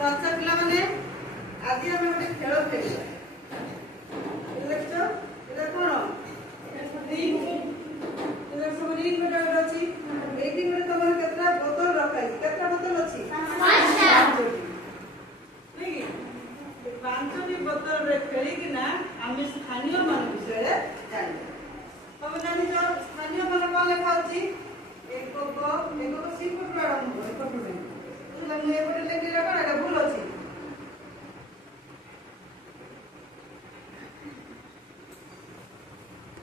अच्छा पिला माने आज हम गोटे खेल खेलिया देखो एटा कोन रिंग एटा सब रिंग गोटे गोटे अछि एठी गोटे तमर केतना बोतल रखाई केतना बोतल अछि पांचटा नहीं पांचटी बोतल रे खेली कि ना हम स्थानीय मान विषय जानि तब जानि जो स्थानीय मान कोन लेखा अछि एक को सी को प्रारंभ एक को में तो हम ये बोले लेके रखा एटा भूल अछि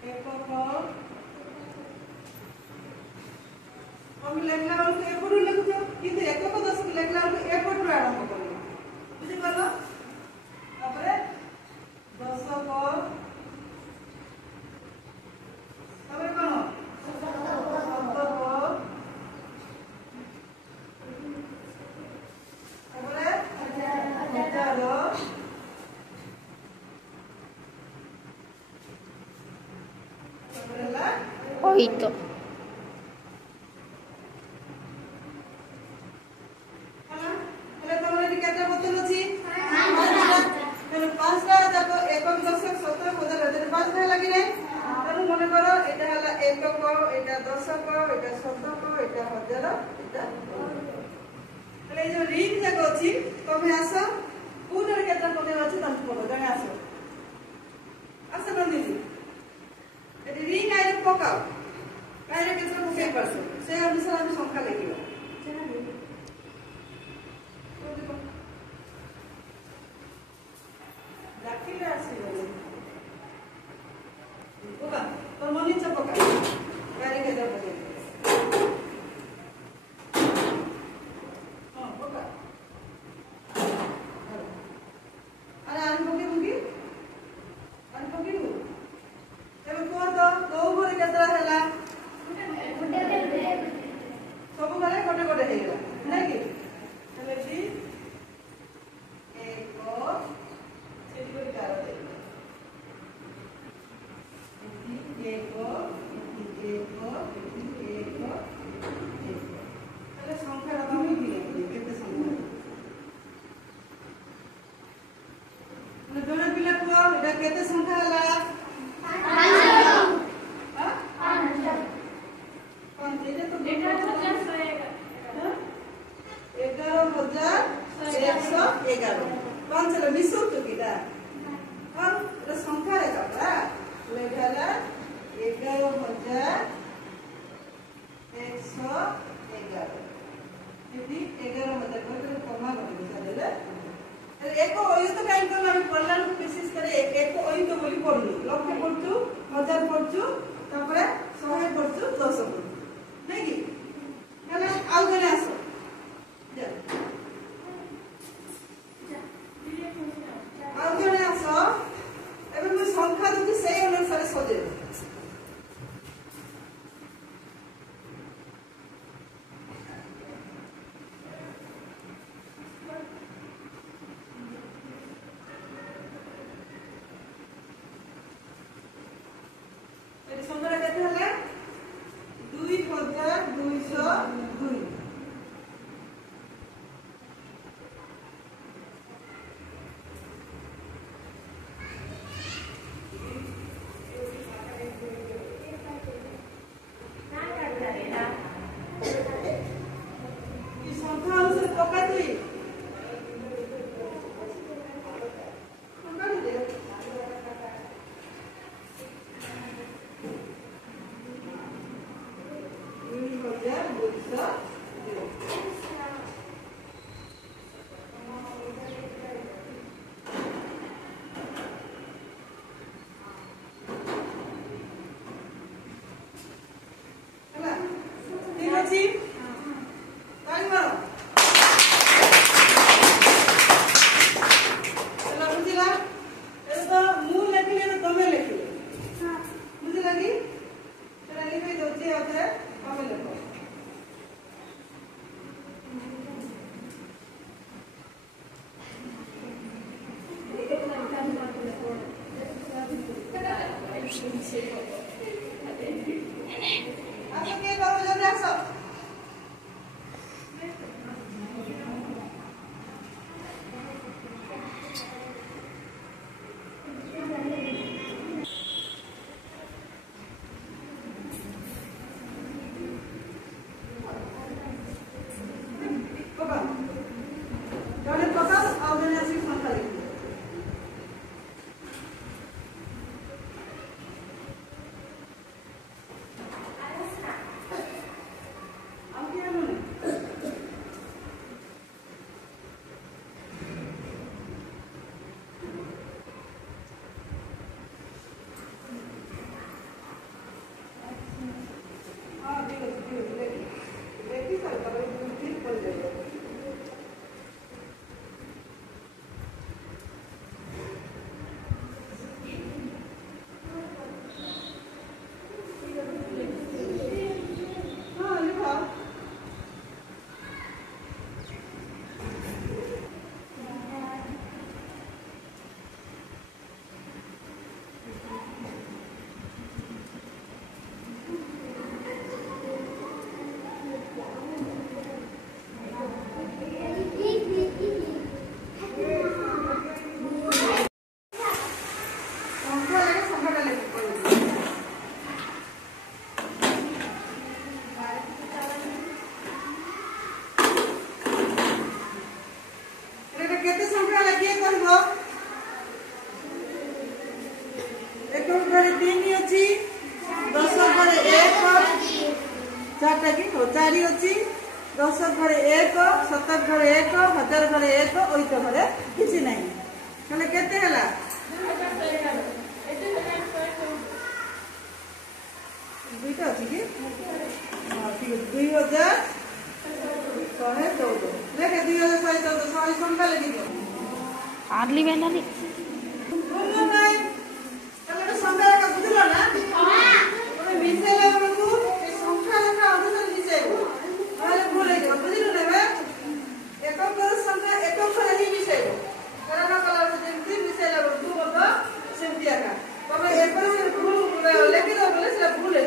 एक को हम लेखला वाला ए पडू लिखु किंतु एक को 10 लेखला वाला ए पडू आरंभ करू बुझि गलो तापरे 10 को तापरे कोन 7 को तापरे 11 तापरे ला 8 संख्या केते हला 2002 सतर घरे 1 1000 घरे 1 8 घरे किसी नहीं कहले केते हला दुईटा अछि कि हां ठीक है 2114 देखे 2114 सॉरी संख्या लगी दो हार्डली वेलानी बोलो नहीं तले संख्या का बुझलो ना हां ओने मिसेला बरकू ए संख्या लेखा अधुर मिसेबो नहले भूल हे बुझलो ना बे एকক संख्या एকক खरे ही मिसेबो कारण कलर से जेमती मिसेला बरकू बतो सेमती आका तबे एपर से भूल लेखि दो बोले से भूल हे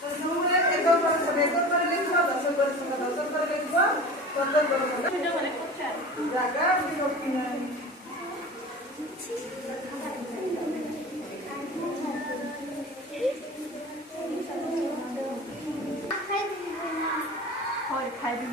तो नंबर एকক पर लिखो 10 पर संख्या 10 पर लिखो 15 पर वीडियो बने जागा वीडियो की नहीं और खाई भी